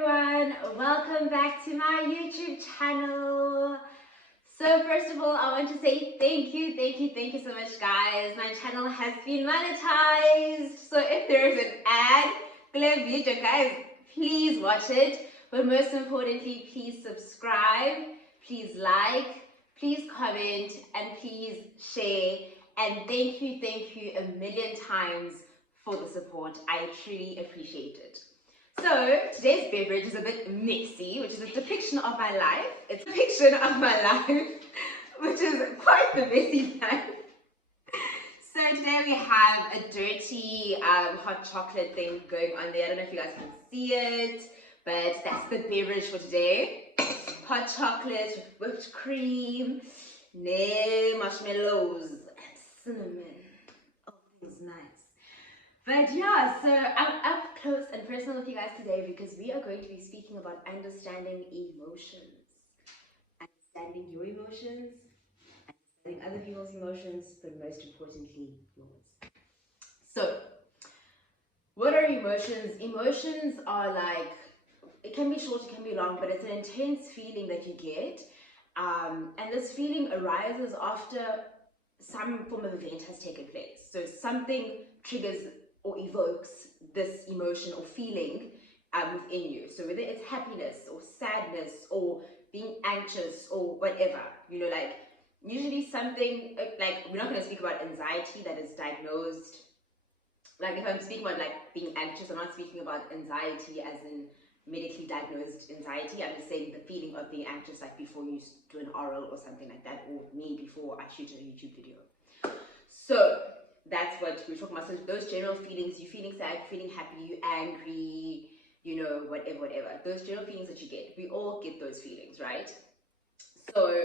everyone, welcome back to my YouTube channel. So first of all, I want to say thank you so much, guys. My channel has been monetized. So if there is an ad, clear video, guys, please watch it. But most importantly, please subscribe, please like, please comment, and please share. And thank you a million times for the support. I truly appreciate it. So today's beverage is a bit messy, which is a depiction of my life. It's a depiction of my life, which is quite the messy life. So today we have a dirty hot chocolate thing going on there. I don't know if you guys can see it, but that's the beverage for today. Hot chocolate with whipped cream, marshmallows, and cinnamon. Oh, it was nice. But yeah, so I'm up close and personal with you guys today because we are going to be speaking about understanding emotions. Understanding your emotions, understanding other people's emotions, but most importantly, yours. So, what are emotions? Emotions are like, it can be short, it can be long, but it's an intense feeling that you get. And this feeling arises after some form of event has taken place. So something triggers or evokes this emotion or feeling within you. So whether it's happiness or sadness or being anxious or whatever, like usually something like, we're not going to speak about anxiety that is diagnosed. Like if I'm speaking about like being anxious, I'm not speaking about anxiety as in medically diagnosed anxiety. I'm just saying the feeling of being anxious, like before you do an oral or something like that, or me before I shoot a YouTube video. So that's what we're talking about. So those general feelings, you feeling sad, feeling happy, you angry, whatever. Those general feelings that you get, we all get those feelings, right? So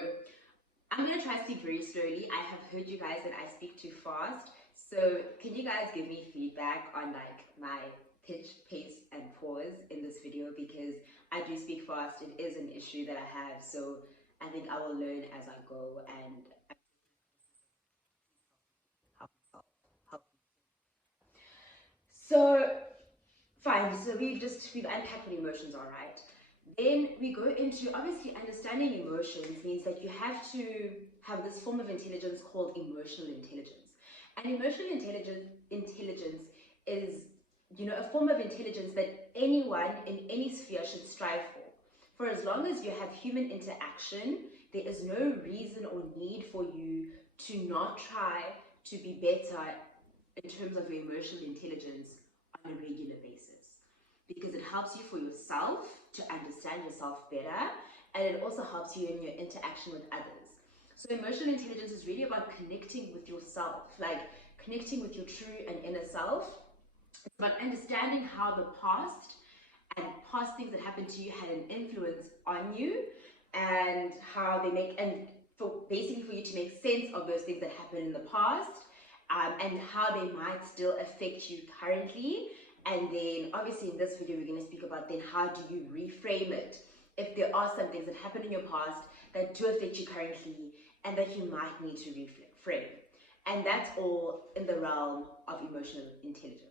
I'm going to try to speak very slowly. I have heard you guys that I speak too fast. So can you guys give me feedback on like my pitch, pace, and pause in this video, because I do speak fast. It is an issue that I have. So I think I will learn as I go and help. So fine, so we've unpacked what emotions are, right? Then we go into, obviously, understanding emotions means that you have to have this form of intelligence called emotional intelligence. And emotional intelligence is, a form of intelligence that anyone in any sphere should strive for. For as long as you have human interaction, there is no reason or need for you to not try to be better in terms of your emotional intelligence on a regular basis, because it helps you for yourself to understand yourself better, and it also helps you in your interaction with others. So emotional intelligence is really about connecting with yourself, like connecting with your true and inner self. It's about understanding how the past and past things that happened to you had an influence on you, and how they make, and for basically for you to make sense of those things that happened in the past, and how they might still affect you currently. And then obviously in this video we're going to speak about then how do you reframe it if there are some things that happened in your past that do affect you currently and that you might need to reframe. And that's all in the realm of emotional intelligence.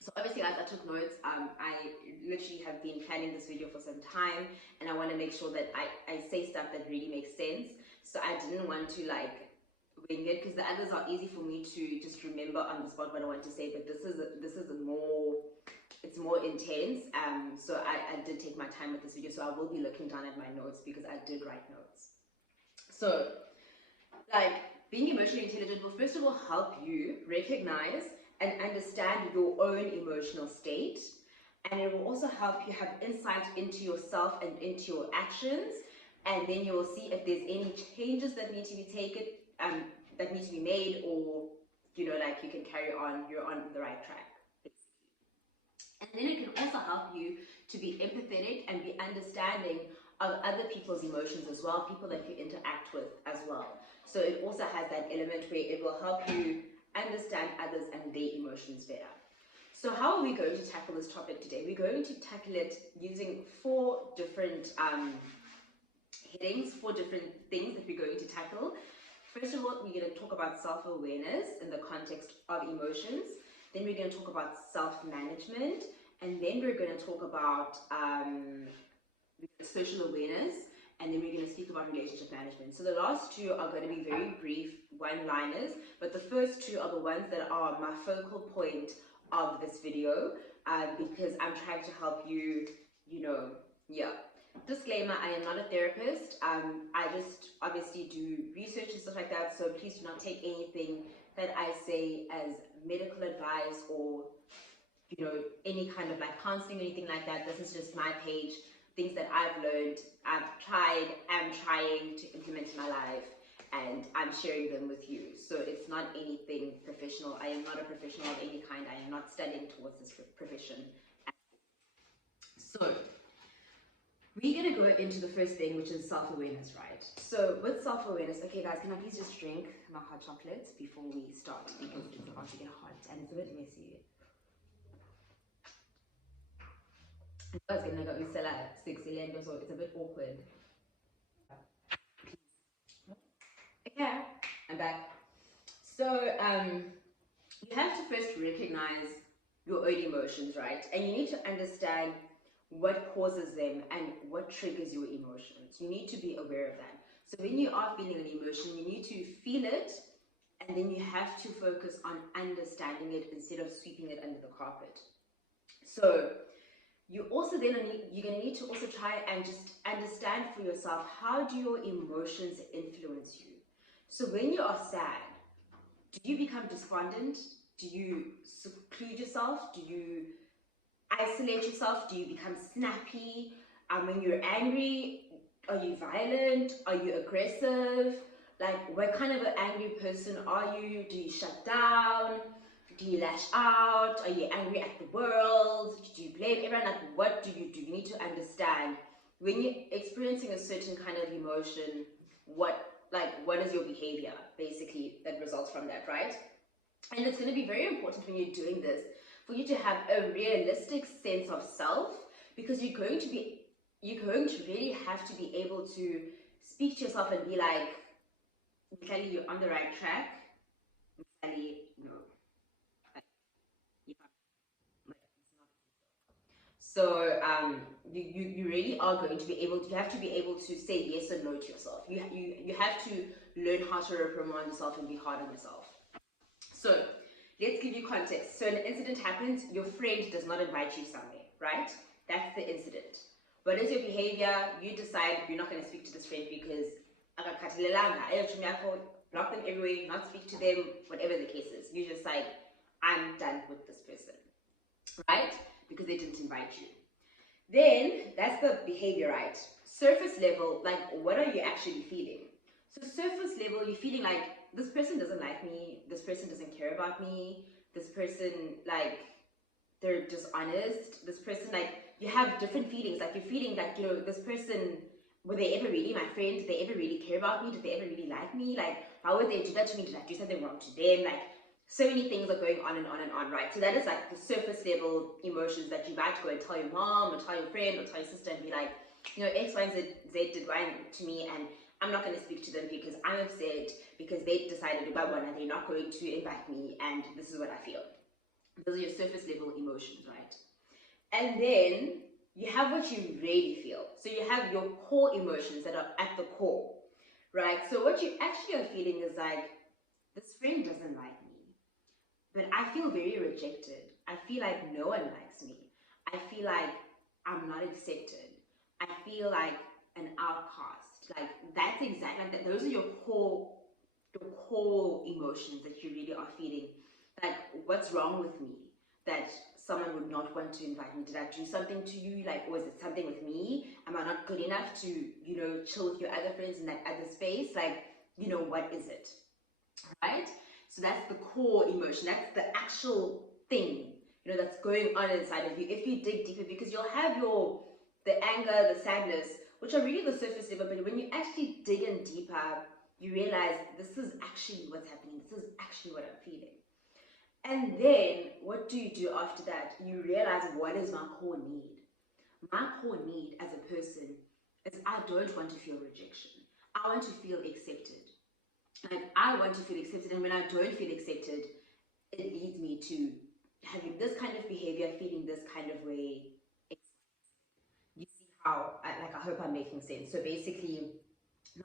So obviously, guys, I took notes. I literally have been planning this video for some time, and I want to make sure that I say stuff that really makes sense. So I didn't want to like wing it, because the others are easy for me to just remember on the spot what I want to say. But this is it's more intense. So I did take my time with this video. So I will be looking down at my notes because I did write notes. So like being emotionally intelligent will first of all help you recognize and understand your own emotional state, and it will also help you have insight into yourself and into your actions, and then you will see if there's any changes that need to be taken, that need to be made, or like you can carry on, you're on the right track. And then it can also help you to be empathetic and be understanding of other people's emotions as well, people that you interact with as well. So it also has that element where it will help you understand others and their emotions better. So how are we going to tackle this topic today? We're going to tackle it using 4 different headings, 4 different things that we're going to tackle. First of all, we're going to talk about self-awareness in the context of emotions. Then we're going to talk about self-management. and then we're going to talk about social awareness, and then we're going to speak about relationship management. So the last two are going to be very brief one-liners, but the first two are the ones that are my focal point of this video, because I'm trying to help you, yeah. Disclaimer, I am not a therapist. I just obviously do research and stuff like that, so please do not take anything that I say as medical advice or any kind of like counseling or anything like that. This is just my page, things that I've learned, I've tried, am trying to implement in my life, and I'm sharing them with you. So it's not anything professional. I am not a professional of any kind. I am not studying towards this profession. So we're going to go into the first thing, which is self-awareness, right? So with self-awareness, okay guys, can I please just drink my hot chocolate before we start, because it's about to get hot and it's a bit messy. I was gonna go sell at 6 million, so it's a bit awkward. Okay, I'm back. So you have to first recognize your own emotions, right? And you need to understand what causes them and what triggers your emotions. You need to be aware of that. So when you are feeling an emotion, you need to feel it, and then you have to focus on understanding it instead of sweeping it under the carpet. So you also then you're going to need to also try and just understand for yourself, how do your emotions influence you? So when you are sad, do you become despondent? Do you seclude yourself? Do you isolate yourself? Do you become snappy? When you're angry, are you violent? Are you aggressive? Like, what kind of an angry person are you? Do you shut down? Do you lash out? Are you angry at the world? Do you blame everyone? Like, what do? You need to understand when you're experiencing a certain kind of emotion, what is your behavior basically that results from that, right? And it's going to be very important when you're doing this for you to have a realistic sense of self, because you're going to really have to be able to speak to yourself and be like, Kelly, you're on the right track. Kelly, no. So you really are going to be able to, you have to be able to say yes or no to yourself. You have to learn how to reprimand yourself and be hard on yourself. So let's give you context. So an incident happens, your friend does not invite you somewhere, right? That's the incident. What is your behavior? You decide you're not going to speak to this friend because block them everywhere, not speak to them, whatever the case is. You decide, I'm done with this person, right? Because they didn't invite you. Then that's the behavior, right? Surface level, like, what are you actually feeling? So surface level, you're feeling like, this person doesn't like me, this person doesn't care about me, this person, like, they're dishonest, this person, like, you have different feelings. Like, you're feeling like, this person, were they ever really my friend? Did they ever really care about me? Did they ever really like me? Like, how would they do that to me? Did I do something wrong to them? Like, so many things are going on and on and on, right? So that is like the surface level emotions that you might go and tell your mom or tell your friend or tell your sister and be like, X, Y, and Z did Y to me, and I'm not going to speak to them because I'm upset because they decided to buy one and they're not going to invite me, and this is what I feel. Those are your surface level emotions, right? And then you have what you really feel. So you have your core emotions that are at the core, right? So what you actually are feeling is like, this friend doesn't like me, but I feel very rejected. I feel like no one likes me. I feel like I'm not accepted. I feel like an outcast. Like, that's exactly like that. Those are your core emotions that you really are feeling. Like, what's wrong with me that someone would not want to invite me? Did I do something to you? Like, or is it something with me? Am I not good enough to, chill with your other friends in that other space? Like, what is it? Right? So that's the core emotion. That's the actual thing, that's going on inside of you. If you dig deeper, because you'll have the anger, the sadness, which are really the surface level, but when you actually dig in deeper, you realize this is actually what's happening. This is actually what I'm feeling. And then what do you do after that? You realize, what is my core need? My core need as a person is, I don't want to feel rejection. I want to feel accepted. Like, I want to feel accepted, and when I don't feel accepted, it leads me to having this kind of behavior, feeling this kind of way. You see how, like, I hope I'm making sense. So basically,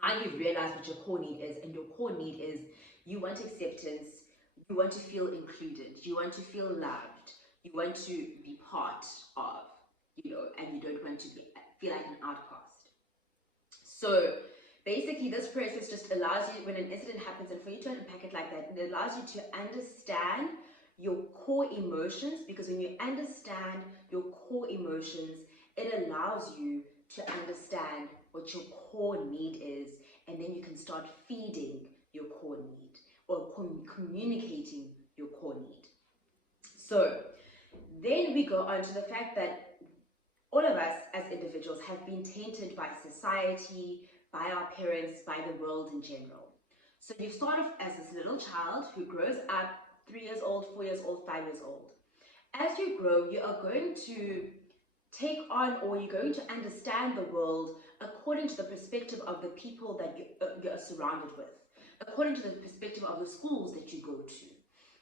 now you've realized what your core need is, and your core need is you want acceptance, you want to feel included, you want to feel loved, you want to be part of, and you don't want to feel like an outcast. So basically, this process just allows you, when an incident happens, and for you to unpack it like that, it allows you to understand your core emotions, because when you understand your core emotions, it allows you to understand what your core need is, and then you can start feeding your core need, or communicating your core need. So then we go on to the fact that all of us as individuals have been tainted by society, by our parents, by the world in general. So you start off as this little child who grows up 3 years old, 4 years old, 5 years old. As you grow, you are going to take on, or you're going to understand the world according to the perspective of the people that you are surrounded with, according to the perspective of the schools that you go to,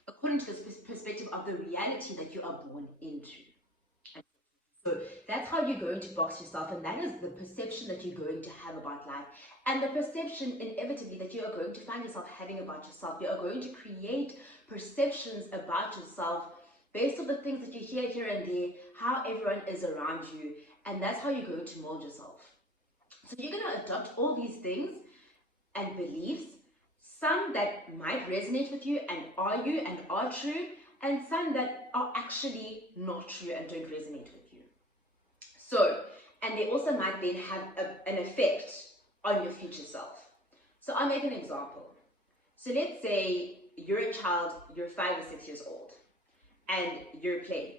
according to the perspective of the reality that you are born into. So that's how you're going to box yourself, and that is the perception that you're going to have about life, and the perception inevitably that you are going to find yourself having about yourself. You are going to create perceptions about yourself based on the things that you hear here and there, how everyone is around you, and that's how you're going to mold yourself. So you're going to adopt all these things and beliefs, some that might resonate with you and are true, and some that are actually not true and don't resonate with you. So, and they also might then have an effect on your future self. So I'll make an example. So let's say you're a child, you're 5 or 6 years old, and you're playing,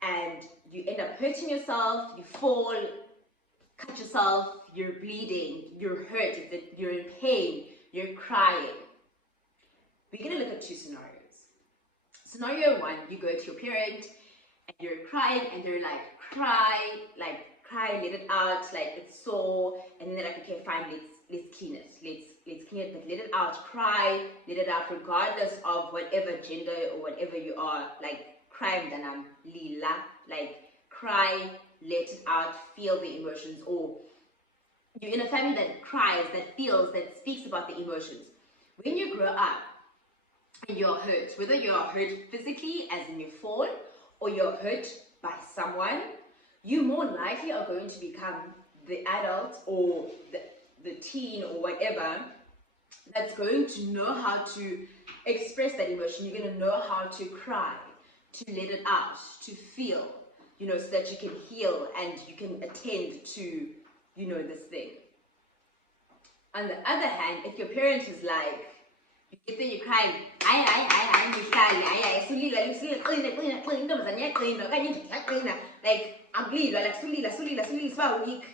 and you end up hurting yourself, you fall, cut yourself, you're bleeding, you're hurt, you're in pain, you're crying. We're going to look at 2 scenarios. Scenario 1, you go to your parent, and you're crying, and they're like, cry, let it out, like it's sore, and then they're like, okay, fine, let's clean it, let's clean it, but let it out, cry, let it out, regardless of whatever gender or whatever you are, like cry mdanam lila, like cry, let it out, feel the emotions. Or you're in a family that cries, that feels, that speaks about the emotions. When you grow up and you're hurt, whether you are hurt physically as in you fall, or you're hurt by someone, you more likely are going to become the adult or the teen or whatever that's going to know how to express that emotion. You're going to know how to cry, to let it out, to feel, so that you can heal and you can attend to, this thing. On the other hand, if your parent is like, you get there, you're crying, like, I'm bleeding, like, weak.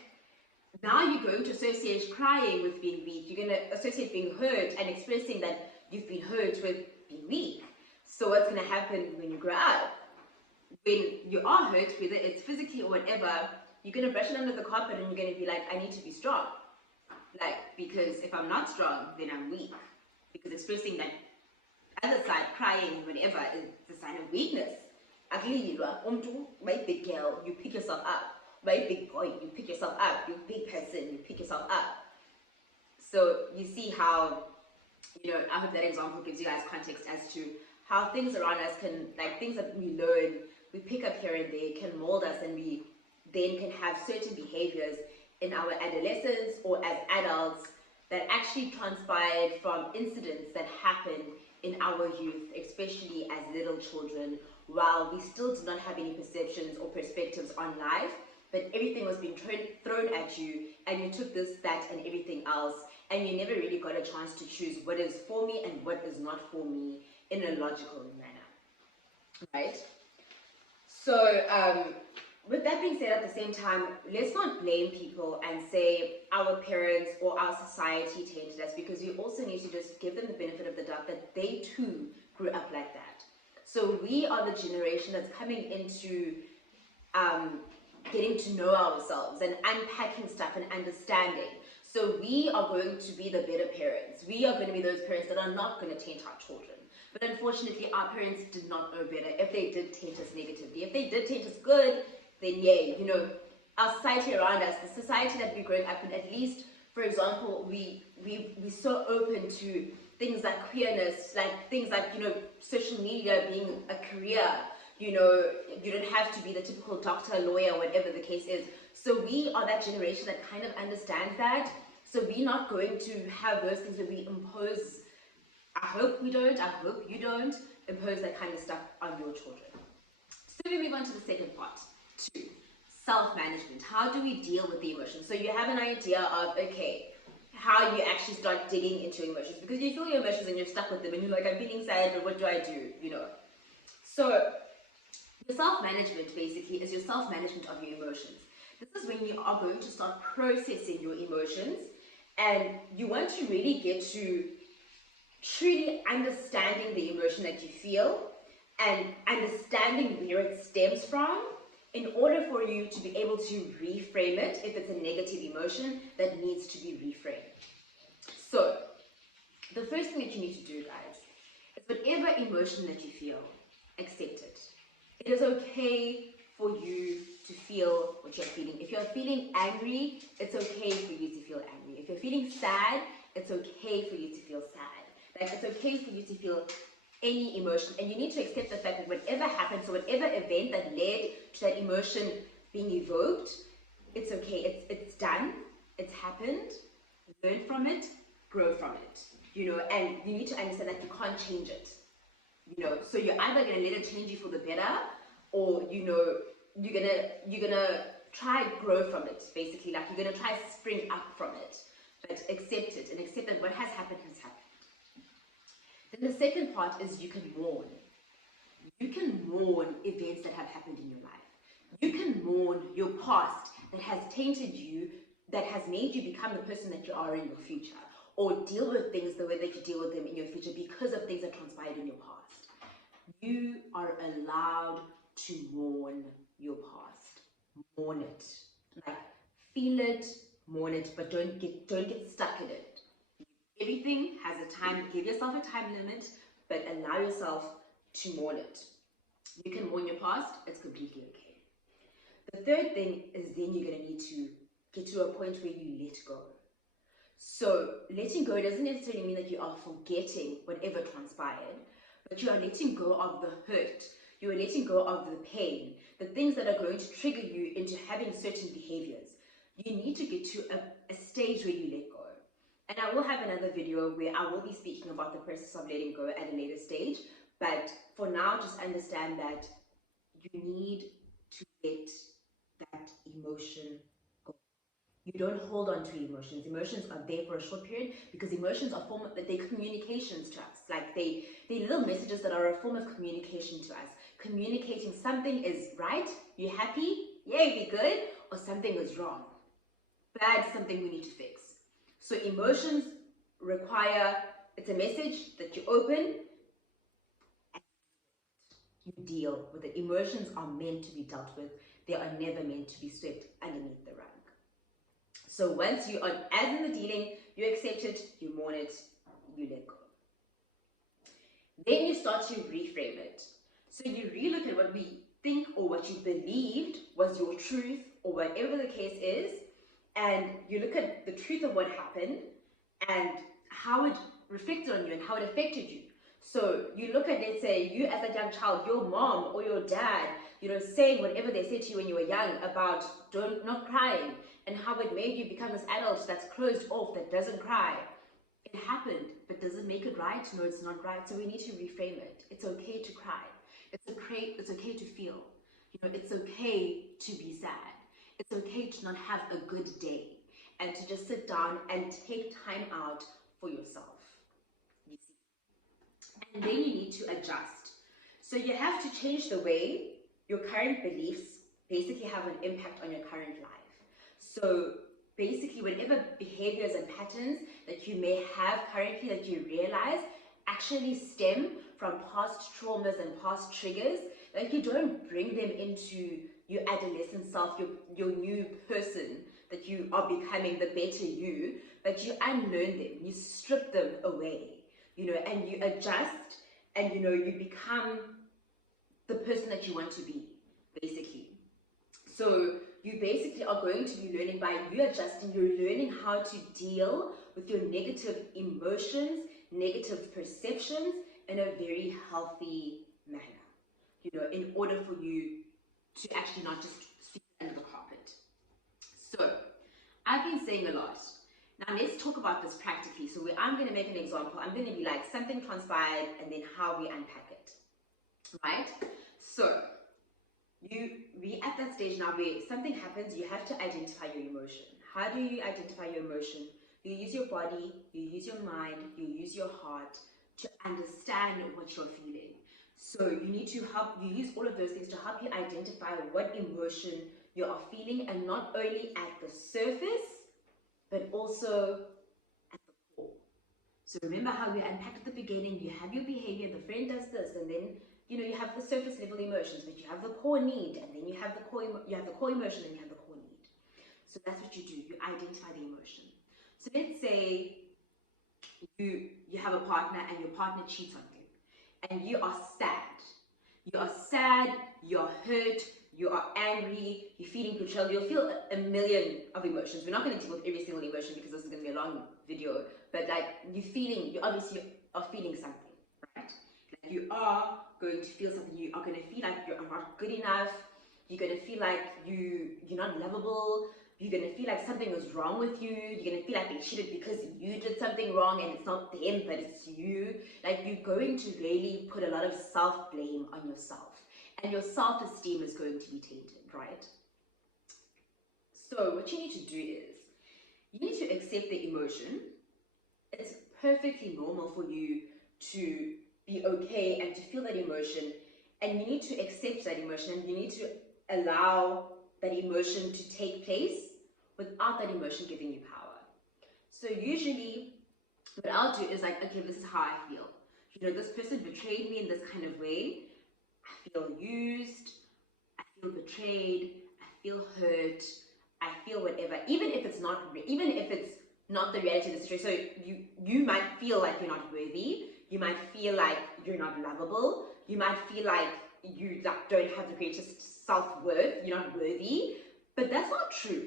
Now you're going to associate crying with being weak. You're going to associate being hurt and expressing that you've been hurt with being weak. So what's going to happen when you grow up? When you are hurt, whether it's physically or whatever, you're going to brush it under the carpet and you're going to be like, I need to be strong. Like, because if I'm not strong, then I'm weak. Because expressing that other side, crying, whatever, is the sign of weakness. My big girl, you pick yourself up. My big boy, you pick yourself up. You big person, you pick yourself up. So you see how, I hope that example gives you guys context as to how things around us can, like things that we learn, we pick up here and there, can mold us, and we then can have certain behaviors in our adolescence or as adults that actually transpired from incidents that happened in our youth, especially as little children, while we still did not have any perceptions or perspectives on life, but everything was being thrown at you, and you took this, that, and everything else, and you never really got a chance to choose what is for me and what is not for me in a logical manner, right? So, with that being said, at the same time, let's not blame people and say our parents or our society tainted us, because we also need to just give them the benefit of the doubt that they too grew up like that. So we are the generation that's coming into getting to know ourselves and unpacking stuff and understanding. So we are going to be the better parents. We are going to be those parents that are not going to taint our children. But unfortunately, our parents did not know better. If they did taint us negatively, if they did taint us good, then yay. You know, our society around us, the society that we're growing up in, at least, for example, we're so open to things like queerness, like things like, you know, social media being a career. You know, you don't have to be the typical doctor, lawyer, whatever the case is. So we are that generation that kind of understands that. So we're not going to have those things where we impose, I hope we don't, I hope you don't, impose that kind of stuff on your children. So we move on to the second part, 2, self-management. How do we deal with the emotions? So you have an idea of, okay, how you actually start digging into your emotions, because you feel your emotions and you're stuck with them and you're like, I'm feeling sad, but what do I do, you know? So your self-management basically is your self-management of your emotions. This is when you are going to start processing your emotions, and you want to really get to truly understanding the emotion that you feel and understanding where it stems from, in order for you to be able to reframe it if it's a negative emotion that needs to be reframed. So the first thing that you need to do, guys, is whatever emotion that you feel, accept it. It is okay for you to feel what you're feeling. If you're feeling angry, it's okay for you to feel angry. If you're feeling sad, it's okay for you to feel sad. Like, it's okay for you to feel any emotion, and you need to accept the fact that whatever happened, so whatever event that led to that emotion being evoked, it's okay, it's done, it's happened, learn from it, grow from it, you know, and you need to understand that you can't change it, you know, so you're either going to let it change you for the better, or, you know, you're gonna try grow from it, basically, like you're gonna try spring up from it, but accept it, and accept that what has happened has happened. Then the second part is you can mourn. You can mourn events that have happened in your life. You can mourn your past that has tainted you, that has made you become the person that you are in your future, or deal with things the way that you deal with them in your future because of things that transpired in your past. You are allowed to mourn your past. Mourn it. Like, feel it, mourn it, but don't get stuck in it. Everything has a time. Give yourself a time limit, but allow yourself to mourn it. You can mourn your past, it's completely okay. The third thing is then you're going to need to get to a point where you let go. So letting go doesn't necessarily mean that you are forgetting whatever transpired, but you are letting go of the hurt. You are letting go of the pain, the things that are going to trigger you into having certain behaviors. You need to get to a stage where you let go. And I will have another video where I will be speaking about the process of letting go at a later stage. But for now, just understand that you need to let that emotion go. You don't hold on to emotions. Emotions are there for a short period, because emotions are they're communications to us. Like they're little messages that are a form of communication to us. Communicating something is right, you're happy, yay, be good, or something is wrong. Bad, something we need to fix. So emotions require, it's a message that you open and you deal with it. Emotions are meant to be dealt with. They are never meant to be swept underneath the rug. So once you are, as in the dealing, you accept it, you mourn it, you let go. Then you start to reframe it. So you relook at what we think or what you believed was your truth or whatever the case is, and you look at the truth of what happened and how it reflected on you and how it affected you. So you look at, let's say, you as a young child, your mom or your dad, you know, saying whatever they said to you when you were young about not crying, and how it made you become this adult that's closed off, that doesn't cry. It happened, but does it make it right? No, it's not right. So we need to reframe it. It's okay to cry. It's okay to feel. You know, it's okay to be sad. It's okay to not have a good day, and to just sit down and take time out for yourself. You see? And then you need to adjust. So you have to change the way your current beliefs basically have an impact on your current life. So basically, whatever behaviors and patterns that you may have currently that you realize actually stem from past traumas and past triggers, like you don't bring them into your adolescent self, your new person that you are becoming, the better you, but you unlearn them, you strip them away, you know, and you adjust and you become the person that you want to be, basically. So you basically are going to be learning by you adjusting, you're learning how to deal with your negative emotions, negative perceptions in a very healthy manner, in order for you to actually not just sweep it under the carpet. So I've been saying a lot. Now let's talk about this practically. So I'm going to make an example. I'm going to be like, something transpired, and then how we unpack it, right? So we at that stage now where something happens, you have to identify your emotion. How do you identify your emotion? You use your body, you use your mind, you use your heart to understand what you're feeling. So you need to you use all of those things to help you identify what emotion you are feeling, and not only at the surface, but also at the core. So remember how we unpacked at the beginning, you have your behavior, the friend does this, and then you have the surface level emotions, but you have the core need, and then you have the core emotion, and you have the core need. So that's what you do. You identify the emotion. So let's say you have a partner, and your partner cheats on you, and you are sad. You are sad, you're hurt, you are angry, you're feeling betrayal. You'll feel a million of emotions. We're not going to deal with every single emotion because this is going to be a long video, but like you obviously are feeling something, right? Like you are going to feel something. You are going to feel like you're not good enough. You're going to feel like you're not lovable. You're going to feel like something was wrong with you. You're going to feel like they cheated because you did something wrong, and it's not them, but it's you. Like you're going to really put a lot of self-blame on yourself, and your self-esteem is going to be tainted, right? So what you need to do is, you need to accept the emotion. It's perfectly normal for you to be okay and to feel that emotion, and you need to accept that emotion, and you need to allow that emotion to take place without that emotion giving you power. So usually what I'll do is like, okay, this is how I feel. This person betrayed me in this kind of way. I feel used, I feel betrayed, I feel hurt, I feel whatever. Even if it's not the reality of the situation. So you might feel like you're not worthy. You might feel like you're not lovable. You might feel like you don't have the greatest self-worth. You're not worthy. But that's not true.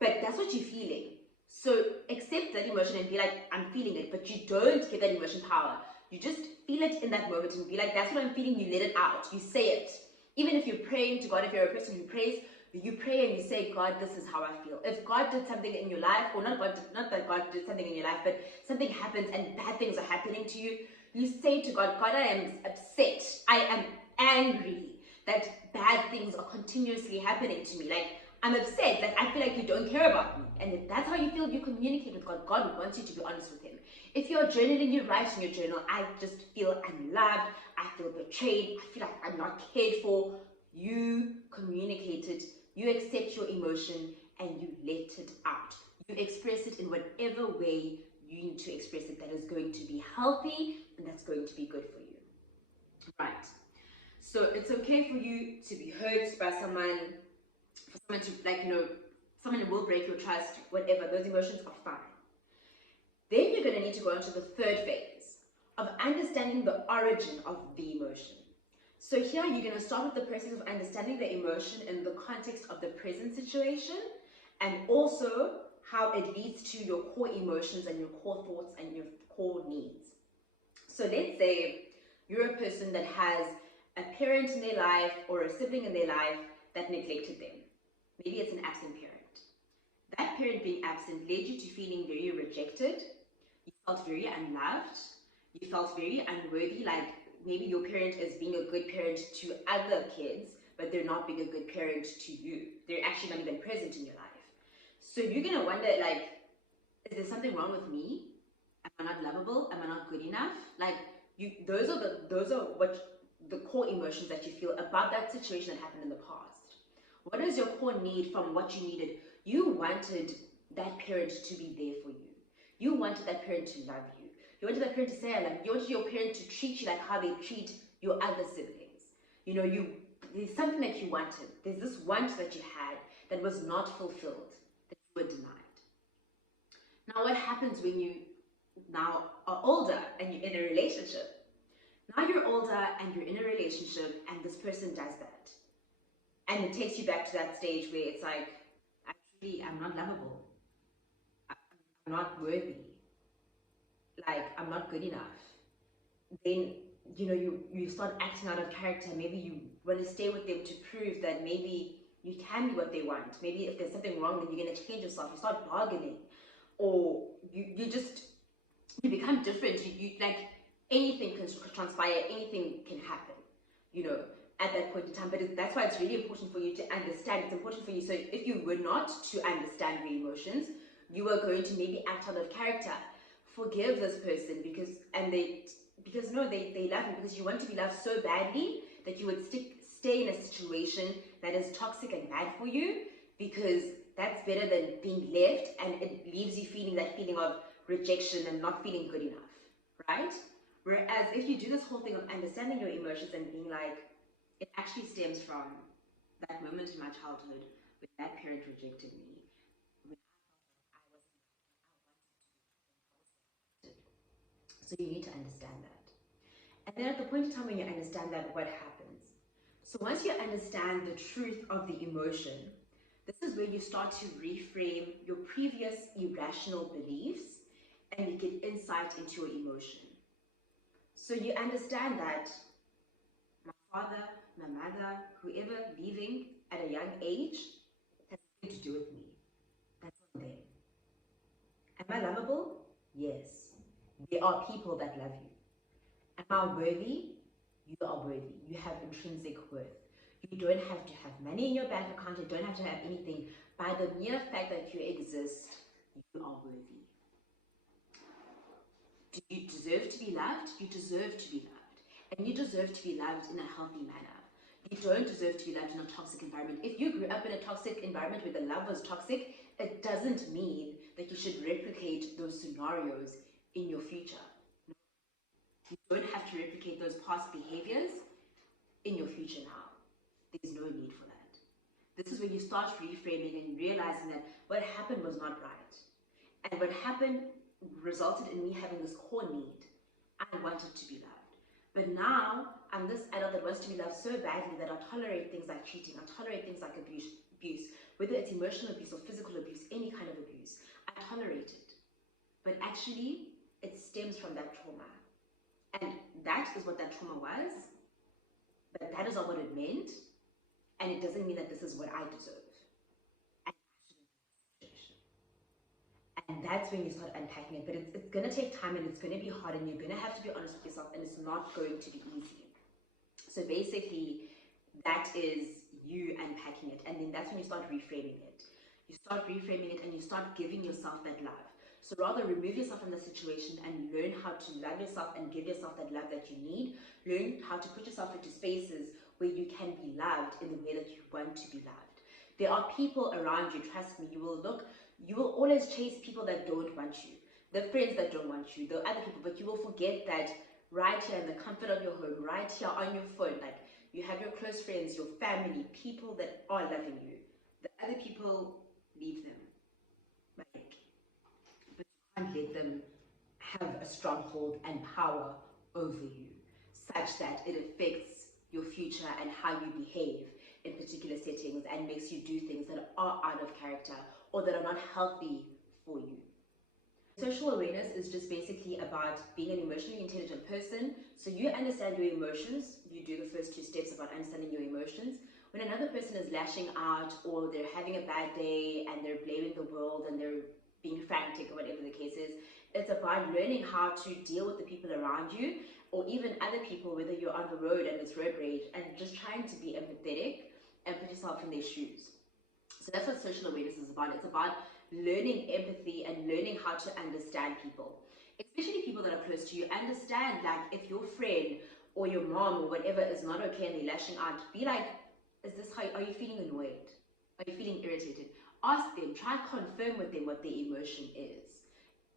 But that's what you're feeling. So accept that emotion and be like, I'm feeling it. But you don't give that emotion power. You just feel it in that moment and be like, that's what I'm feeling. You let it out. You say it. Even if you're praying to God, if you're a person who prays, you pray and you say, God, this is how I feel. If God did something in your life, or not that God did something in your life, but something happens and bad things are happening to you, you say to God, God, I am upset. I am angry that bad things are continuously happening to me. Like, I'm upset. Like, I feel like you don't care about me. And if that's how you feel, you communicate with God. God wants you to be honest with him. If you're journaling, you write in your journal, I just feel unloved. I feel betrayed. I feel like I'm not cared for. You communicated. You accept your emotion and you let it out. You express it in whatever way you need to express it that is going to be healthy and that's going to be good for you. Right. So it's okay for you to be hurt by someone, for someone to someone who will break your trust, whatever. Those emotions are fine. Then you're going to need to go into the third phase of understanding the origin of the emotion. So here you're going to start with the process of understanding the emotion in the context of the present situation, and also how it leads to your core emotions and your core thoughts and your core needs. So let's say you're a person that has a parent in their life or a sibling in their life that neglected them. Maybe it's an absent parent. That parent being absent led you to feeling very rejected. You felt very unloved. You felt very unworthy, like maybe your parent is being a good parent to other kids, but they're not being a good parent to you. They're actually not even present in your life. So you're going to wonder, like, is there something wrong with me? Am I not lovable? Am I not good enough? Like, those are what the core emotions that you feel about that situation that happened in the past. What is your core need from what you needed? You wanted that parent to be there for you. You wanted that parent to love you. You wanted that parent to say I love you. You wanted your parent to treat you like how they treat your other siblings. There's something that you wanted. There's this want that you had that was not fulfilled, that you were denied. Now what happens when you now are older and you're in a relationship? Now you're older and you're in a relationship and this person does that. And it takes you back to that stage where it's like, actually, I'm not lovable. I'm not worthy. Like, I'm not good enough. Then, you start acting out of character. Maybe you want to stay with them to prove that maybe you can be what they want. Maybe if there's something wrong, then you're going to change yourself. You start bargaining. Or you become different. You like, anything can transpire, anything can happen, at that point in time. But that's why it's really important for you to understand. It's important for you. So if you were not to understand your emotions, you were going to maybe act out of character. Forgive this person because no, they love you, because you want to be loved so badly that you would stay in a situation that is toxic and bad for you, because that's better than being left and it leaves you feeling that feeling of rejection and not feeling good enough, right? Whereas if you do this whole thing of understanding your emotions and being like, it actually stems from that moment in my childhood when that parent rejected me, when I was so you need to understand that. And then at the point in time when you understand that, what happens? So once you understand the truth of the emotion, this is where you start to reframe your previous irrational beliefs and you get insight into your emotion. So you understand that my father, my mother, whoever leaving at a young age has nothing to do with me. That's on them. Am I lovable? Yes. There are people that love you. Am I worthy? You are worthy. You have intrinsic worth. You don't have to have money in your bank account. You don't have to have anything. By the mere fact that you exist, you are worthy. Do you deserve to be loved? You deserve to be loved. And you deserve to be loved in a healthy manner. You don't deserve to be loved in a toxic environment. If you grew up in a toxic environment where the love was toxic, it doesn't mean that you should replicate those scenarios in your future. You don't have to replicate those past behaviors in your future now. There's no need for that. This is where you start reframing and realizing that what happened was not right. And what happened resulted in me having this core need. I wanted to be loved. But now, I'm this adult that wants to be loved so badly that I tolerate things like cheating, I tolerate things like abuse, whether it's emotional abuse or physical abuse, any kind of abuse. I tolerate it. But actually, it stems from that trauma. And that is what that trauma was, but that is not what it meant, and it doesn't mean that this is what I deserve. And that's when you start unpacking it, but it's going to take time and it's going to be hard and you're going to have to be honest with yourself and it's not going to be easy. So basically, that is you unpacking it, and then that's when you start reframing it. You start reframing it and you start giving yourself that love. So rather remove yourself from the situation and learn how to love yourself and give yourself that love that you need. Learn how to put yourself into spaces where you can be loved in the way that you want to be loved. There are people around you, trust me, you will always chase people that don't want you, the friends that don't want you, the other people, but you will forget that right here in the comfort of your home, right here on your phone, like you have your close friends, your family, people that are loving you. The other people, leave them. Like, but you can't let them have a stronghold and power over you such that it affects your future and how you behave in particular settings and makes you do things that are out of character or that are not healthy for you. Social awareness is just basically about being an emotionally intelligent person. So you understand your emotions, you do the first two steps about understanding your emotions. When another person is lashing out or they're having a bad day and they're blaming the world and they're being frantic or whatever the case is, it's about learning how to deal with the people around you or even other people, whether you're on the road and it's road rage, and just trying to be empathetic and put yourself in their shoes. So that's what social awareness is about. It's about learning empathy and learning how to understand people, especially people that are close to you. Understand, like, if your friend or your mom or whatever is not okay and they're lashing out, be like, is this how, are you feeling annoyed? Are you feeling irritated? Ask them, try confirm with them what their emotion is.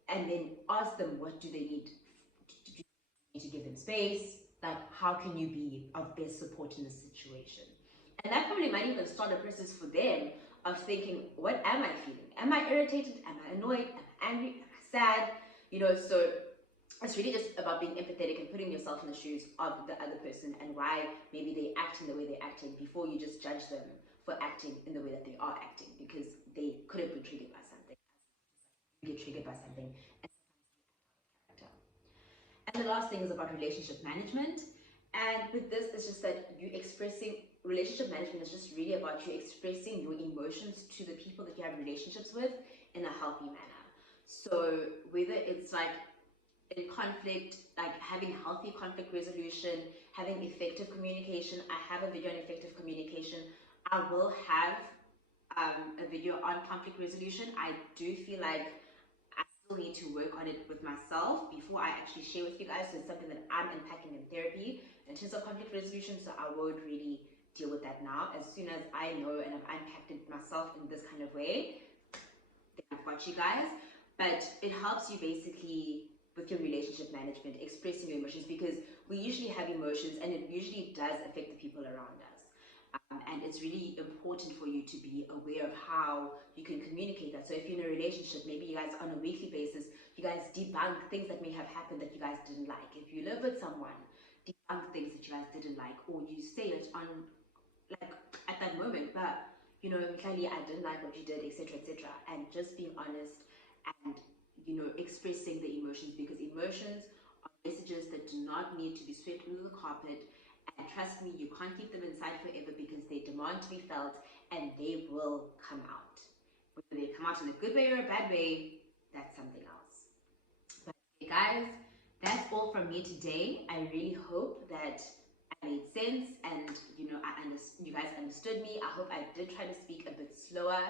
And then ask them, what do they need? Do you need to give them space? Like, how can you be of best support in this situation? And that probably might even start a process for them of thinking, what am I feeling? Am I irritated? Am I annoyed? Am I angry? Am I sad? So it's really just about being empathetic and putting yourself in the shoes of the other person and why maybe they acting the way they're acting before you just judge them for acting in the way that they are acting, because they could have been triggered by something. You get triggered by something, and and the last thing is about relationship management. And with this, it's just that you expressing relationship management is just really about you expressing your emotions to the people that you have relationships with in a healthy manner. So whether it's like in conflict, like having healthy conflict resolution, having effective communication. I have a video on effective communication. I will have a video on conflict resolution. I do feel like I still need to work on it with myself before I actually share with you guys. So it's something that I'm unpacking in therapy in terms of conflict resolution. So I won't really deal with that now. As soon as I know and I've unpacked it myself in this kind of way, then I've got you guys. But it helps you basically with your relationship management, expressing your emotions, because we usually have emotions and it usually does affect the people around us. And it's really important for you to be aware of how you can communicate that. So if you're in a relationship, maybe you guys on a weekly basis, you guys debunk things that may have happened that you guys didn't like. If you live with someone, debunk things that you guys didn't like, or you say it on like at that moment, but you know, clearly I didn't like what you did, etc., etc. And just being honest and expressing the emotions, because emotions are messages that do not need to be swept under the carpet. And trust me, you can't keep them inside forever, because they demand to be felt and they will come out. Whether they come out in a good way or a bad way, that's something else. But hey guys, that's all from me today. I really hope that I made sense and you guys understood me. I hope I did try to speak a bit slower.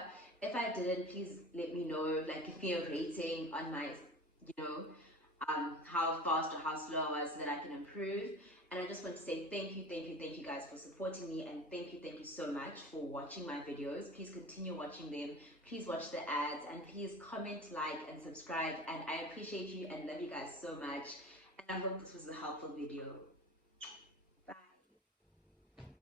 If I didn't, please let me know, like give me a rating on my, how fast or how slow I was, so that I can improve. And I just want to say thank you, thank you, thank you guys for supporting me, and thank you so much for watching my videos. Please continue watching them. Please watch the ads, and please comment, like, and subscribe. And I appreciate you and love you guys so much. And I hope this was a helpful video.